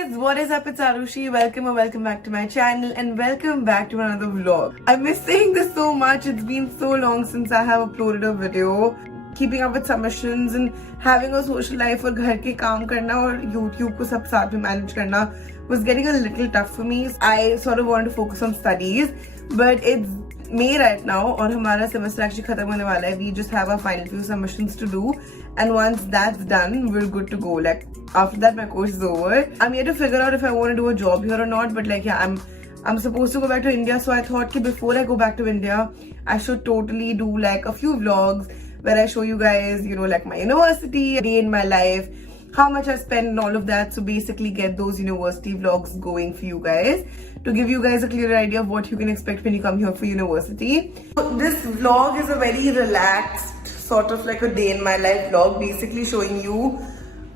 guys, what is up? It's Arushi. Welcome or welcome back to my channel and welcome back to another vlog. I miss saying this so much. It's been so long since I have uploaded a video. Keeping up with submissions and having a social life और घर के काम करना और YouTube को सब साथ में manage करना was getting a little tough for me. I sort of wanted to focus on studies, but it's May right now और हमारा semester actually खत्म होने वाला है. We just have our final few submissions to do, and once that's done, we're good to go. Like after that, my course is over. I'm yet to figure out if I want to do a job here or not. But like yeah, I'm supposed to go back to India, so I thought that before I go back to India, I should totally do like a few vlogs where I show you guys, you know, like my university, day in my life, how much I spend and all of that. So basically get those university vlogs going for you guys to give you guys a clearer idea of what you can expect when you come here for university. So this vlog is a very relaxed, sort of like a day in my life vlog, basically showing you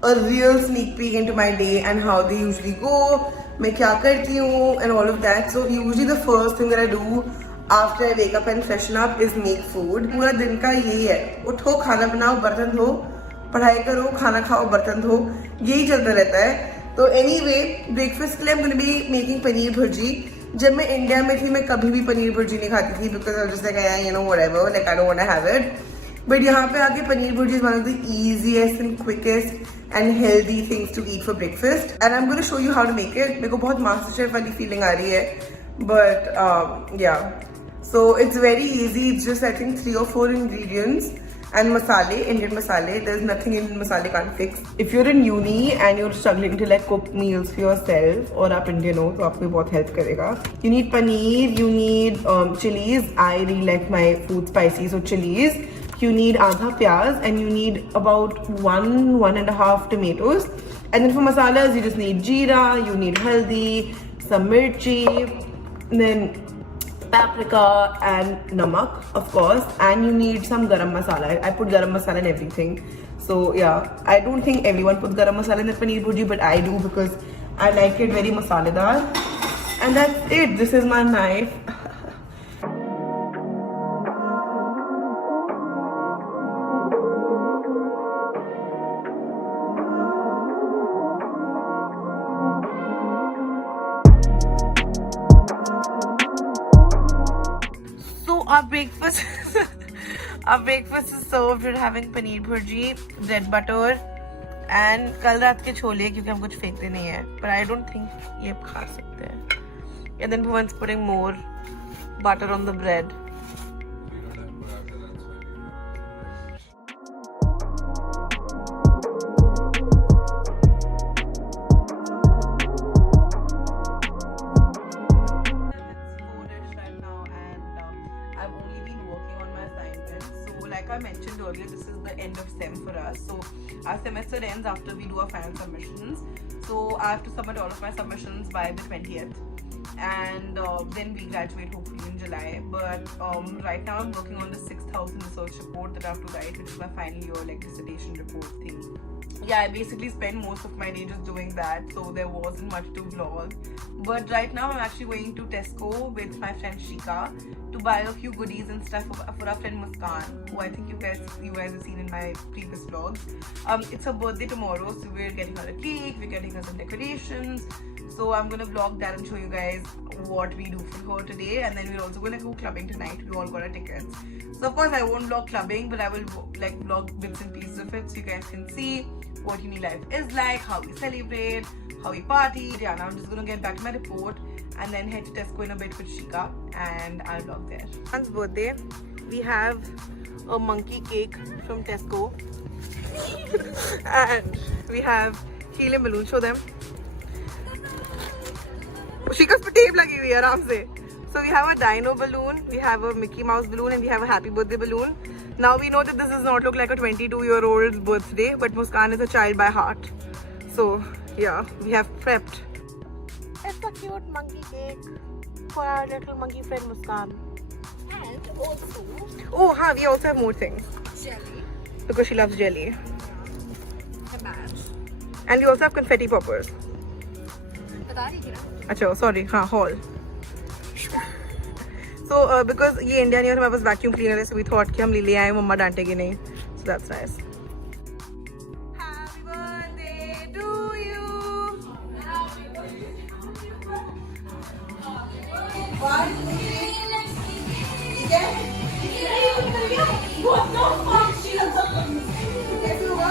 a real sneak peek into my day and how they usually go, मैं क्या करती हूँ and all of that. So usually the first thing that I do after I wake up and freshen up is make food. पूरा दिन का यही है, उठो खाना बनाओ बर्तन धो, पढ़ाई करो खाना खाओ बर्तन धो, यही चलता रहता है. तो anyway, breakfast के लिए I'm going to be making paneer bhurji. जब मैं इंडिया में थी मैं कभी भी पनीर भुर्जी नहीं खाती थी because I was just like yeah, you know whatever, like I don't want to have it. But यहाँ पे आके paneer bhurji is one of the easiest and quickest and healthy things to eat for breakfast. And I'm going to show you how to make it. मेरे को बहुत master chef वाली feeling आ रही है. But yeah. So it's very easy. It's just I think 3 or 4 ingredients. And masale, Indian masale. There's nothing Indian masale can't fix. If you're in uni and you're struggling to like cook meals for yourself, or आप Indian हो तो आपको बहुत help करेगा. You need paneer, you need chilies. I really like my food spicy, so chilies. You need आधा प्याज and you need about 1.5 tomatoes. And then for masalas, you just need jeera, you need haldi, some mirchi, then paprika and namak, of course, and you need some garam masala. I put garam masala in everything. So yeah, I don't think everyone puts garam masala in the paneer bhurji, but I do because I like it very masaledar. And that's it. This is my knife. Our breakfast is served. We're having paneer bhurji, bread butter, and कल रात के छोले क्योंकि हम कुछ फेंकते नहीं है. But I don't think ये आप खा सकते हैं. And then Bhuvan's putting more butter on the bread. Like I mentioned earlier, this is the end of SEM for us. So our semester ends after we do our final submissions. So I have to submit all of my submissions by the 20th. And then we graduate hopefully in July. But right now I'm working on the 6,000 research report that I have to write, which is my final year like dissertation report thing. Yeah, I basically spend most of my day just doing that, so there wasn't much to vlog. But right now I'm actually going to Tesco with my friend Shika to buy a few goodies and stuff for our friend Muskan, who I think you guys have seen in my previous vlogs. It's her birthday tomorrow, so we're getting her a cake, we're getting her some decorations. So I'm gonna vlog that and show you guys what we do for her today, and then we're also gonna go clubbing tonight. We all got our tickets. So of course I won't vlog clubbing, but I will like vlog bits and pieces of it so you guys can see what uni life is like, how we celebrate, how we party. Yeah, now I'm just gonna get back to my report and then head to Tesco in a bit with Shika, and I'll vlog there. Son's birthday, we have a monkey cake from Tesco and we have helium balloons. Show them. Shika's पे tape लगी हुई है आराम से. So we have a dino balloon, we have a Mickey Mouse balloon, and we have a happy birthday balloon. Now we know that this does not look like a 22-year-old's birthday, but Muskan is a child by heart. So yeah, we have prepped. It's a cute monkey cake for our little monkey friend Muskan. And also... Oh, we also have more things. Jelly. Because she loves jelly. A badge. And we also have confetti poppers. बता रही थी ना? अच्छा, sorry, haul. So because ये India नहीं है हमारे पास vacuum cleaner है, so we thought कि हम ले आए, मम्मा डांटेगी नहीं. So that's nice. Happy birthday to you. ठीक है? कैसे होगा?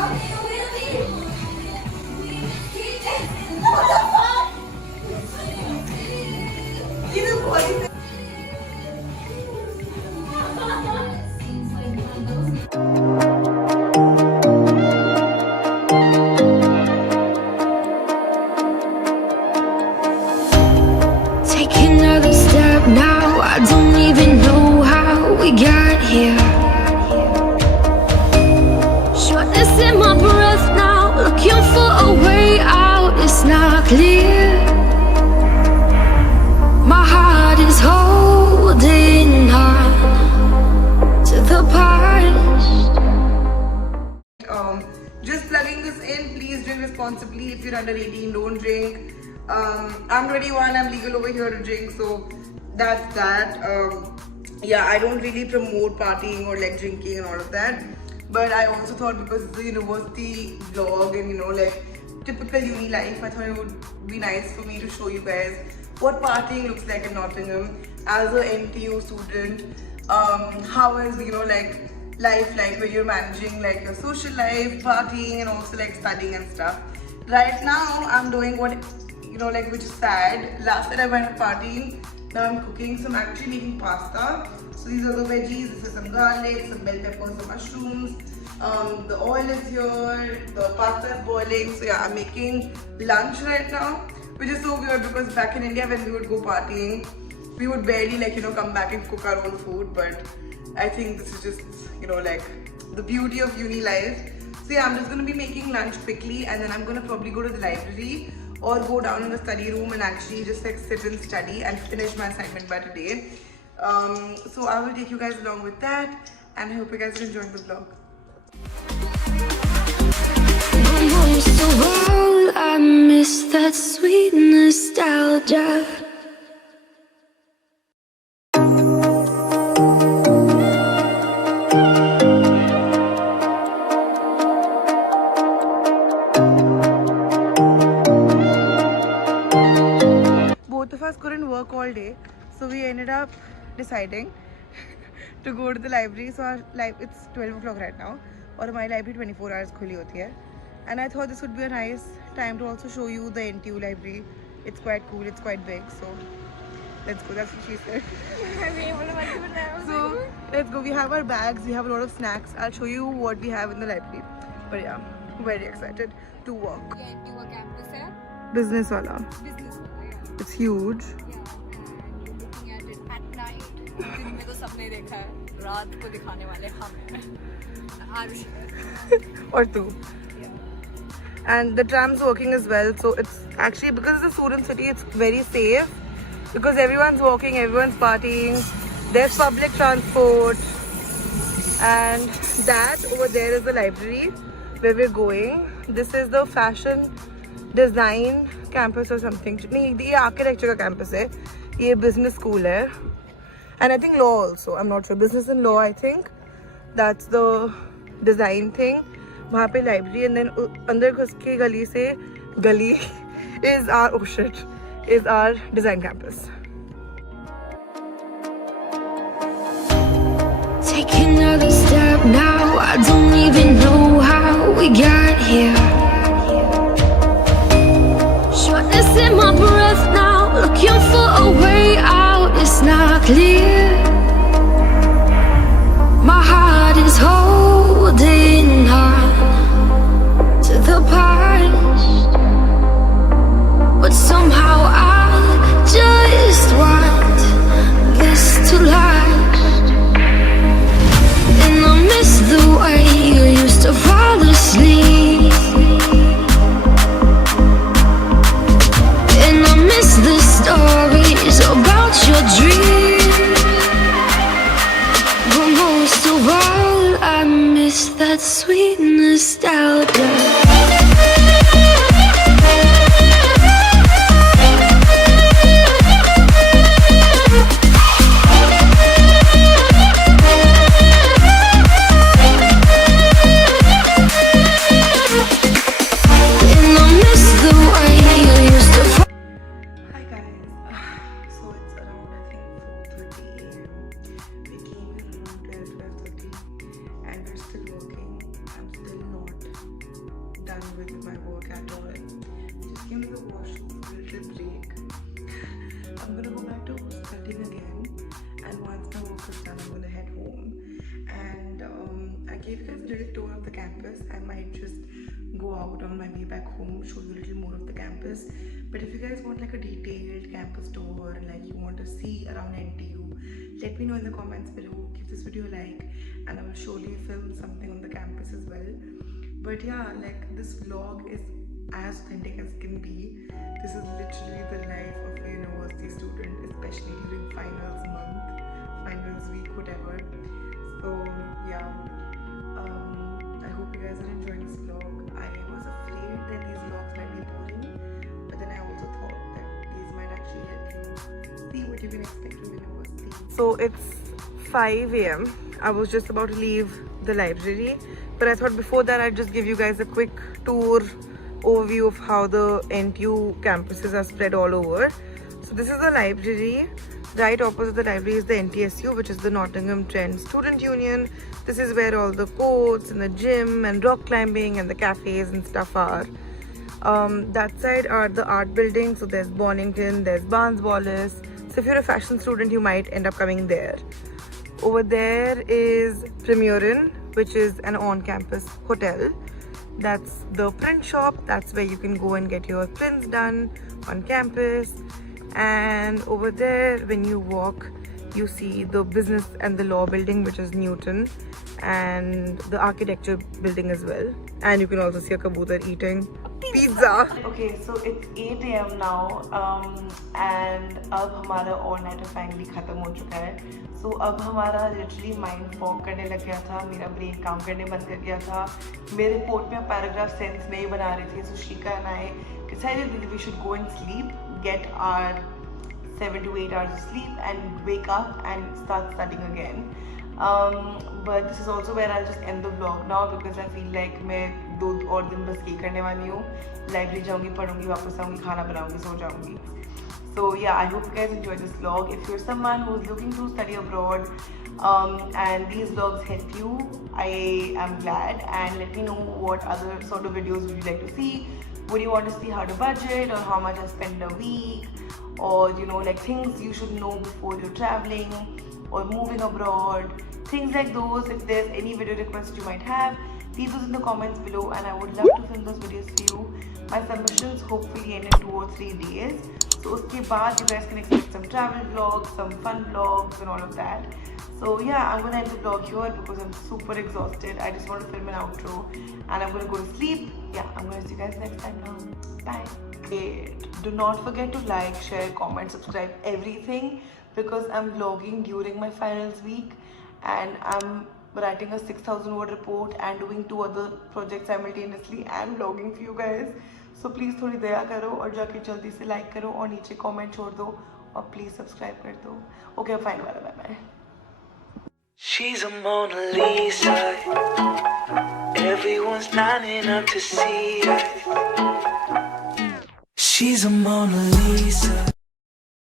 ये तो बहुत ही Take another step now. I don't even know how we got here. Shortness in my breath now. Looking for a way out. It's not clear. My heart is holding on to the past. Just plugging this in, please drink responsibly. If you're under 18, don't drink. I'm 21, I'm legal over here to drink, so that's that. Yeah, I don't really promote partying or like drinking and all of that, but I also thought because it's the university vlog and like typical uni life, I thought it would be nice for me to show you guys what partying looks like in Nottingham as a NTU student. How is like life like when you're managing like your social life, partying, and also like studying and stuff. Right now I'm doing what like, which is sad. Last night I went partying, now I'm cooking, so I'm actually making pasta. So these are the veggies, this is some garlic, some bell peppers, some mushrooms. The oil is here, the pasta is boiling. So yeah, I'm making lunch right now, which is so weird because back in India when we would go partying, we would barely like come back and cook our own food. But I think this is just like the beauty of uni life. So yeah, I'm just gonna be making lunch quickly, and then I'm gonna probably go to the library or go down in the study room and actually just like sit and study and finish my assignment by today. So I will take you guys along with that, and I hope you guys are enjoying the vlog. Most of all, I miss that sweet nostalgia. Both of us couldn't work all day, so we ended up deciding to go to the library. So our it's 12 o'clock right now, और हमारी library 24 hours खुली होती है. And I thought this would be a nice time to also show you the NTU library. It's quite cool, it's quite big, so let's go. That's what she said. So let's go. We have our bags, we have a lot of snacks. I'll show you what we have in the library. But yeah, very excited to walk. ये NTU campus है. Business wala. Business वाला, yeah. It's huge. Yeah, and looking at it at night. दिन में तो सबने देखा है. रात को दिखाने वाले हम हैं. Arushi. Or two. And the tram's working as well, so it's actually, because it's a student city, it's very safe because everyone's walking, everyone's partying, there's public transport. And that over there is the library where we're going. This is the fashion design campus or something. नहीं, ये architecture का campus है, ये business school है, and I think law also, I'm not sure, business and law, I think that's the design thing. वहाँ पे library, and then अंदर घुस के गली से गली is our is our design campus. Take another step now. I don't even know how we got here. Shortness in my breath now. Looking for a way out. It's not clear. My heart is holding on to the past, but somehow I just want this to last. And I miss the way you used to fall asleep, and I miss the stories about your dreams. give you guys a little tour of the campus. I might just go out on my way back home, show you a little more of the campus. But if you guys want like a detailed campus tour, like you want to see around NTU, let me know in the comments below. Give this video a like, and I will surely film something on the campus as well. But yeah, like this vlog is as authentic as can be. This is literally the life of a university student, especially during finals month, finals week, whatever. So yeah, I hope you guys are enjoying this vlog. I was afraid that these vlogs might be boring, but then I also thought that these might actually help you see what you can expect from university. So it's 5 a.m. I was just about to leave the library, but I thought before that I'd just give you guys a quick tour overview of how the NTU campuses are spread all over. So this is the library. Right opposite the library is the NTSU, which is the Nottingham Trent Student Union. This is where all the courts and the gym and rock climbing and the cafes and stuff are. That side are the art buildings. So there's Bonington, there's Barnes Wallace. So if you're a fashion student, you might end up coming there. Over there is Premierin, which is an on-campus hotel. That's the print shop. That's where you can go and get your prints done on campus. And over there, when you walk, you see the business and the law building, which is Newton, and the architecture building as well. And you can also see a kabutar eating pizza. Okay, so it's 8 a.m. now, and अब हमारा all-nighter finally खत्म हो चुका है. So अब हमारा literally mind fog करने लग गया था, मेरा brain काम करने बंद कर गया था. मेरे report में paragraph sense नहीं बना रही थी. So Shika and I decided that we should go and sleep, get our 7 to 8 hours of sleep, and wake up and start studying again. But this is also where I'll just end the vlog now, because I feel like मैं 2 और दिन बस ये करने वाली हूँ. Library जाऊँगी, पढ़ूँगी, वापस आऊँगी, खाना बनाऊँगी, सो जाऊँगी. So yeah, I hope you guys enjoyed this vlog. If you're someone who's looking to study abroad, and these vlogs help you, I am glad. And let me know what other sort of videos would you like to see. Would you want to see how to budget, or how much I spend a week, or you know, like things you should know before you're traveling or moving abroad, things like those. If there's any video requests you might have, leave those in the comments below, and I would love to film those videos for you. My submissions hopefully end in 2 or 3 days. So uske baad you guys can expect some travel vlogs, some fun vlogs and all of that. So yeah, I'm gonna end the vlog here because I'm super exhausted. I just want to film an outro, and I'm gonna go to sleep. Yeah, I'm gonna see you guys next time now. Bye. Okay, do not forget to like, share, comment, subscribe, everything, because I'm vlogging during my finals week, and I'm writing a 6,000 word report and doing 2 other projects simultaneously and vlogging for you guys. So please थोड़ी दया करो और जाके जल्दी से like करो और नीचे comment छोड़ दो और please subscribe कर दो. Okay, fine, bye bye. She's a Mona Lisa. Everyone's lining up to see her. She's a Mona Lisa.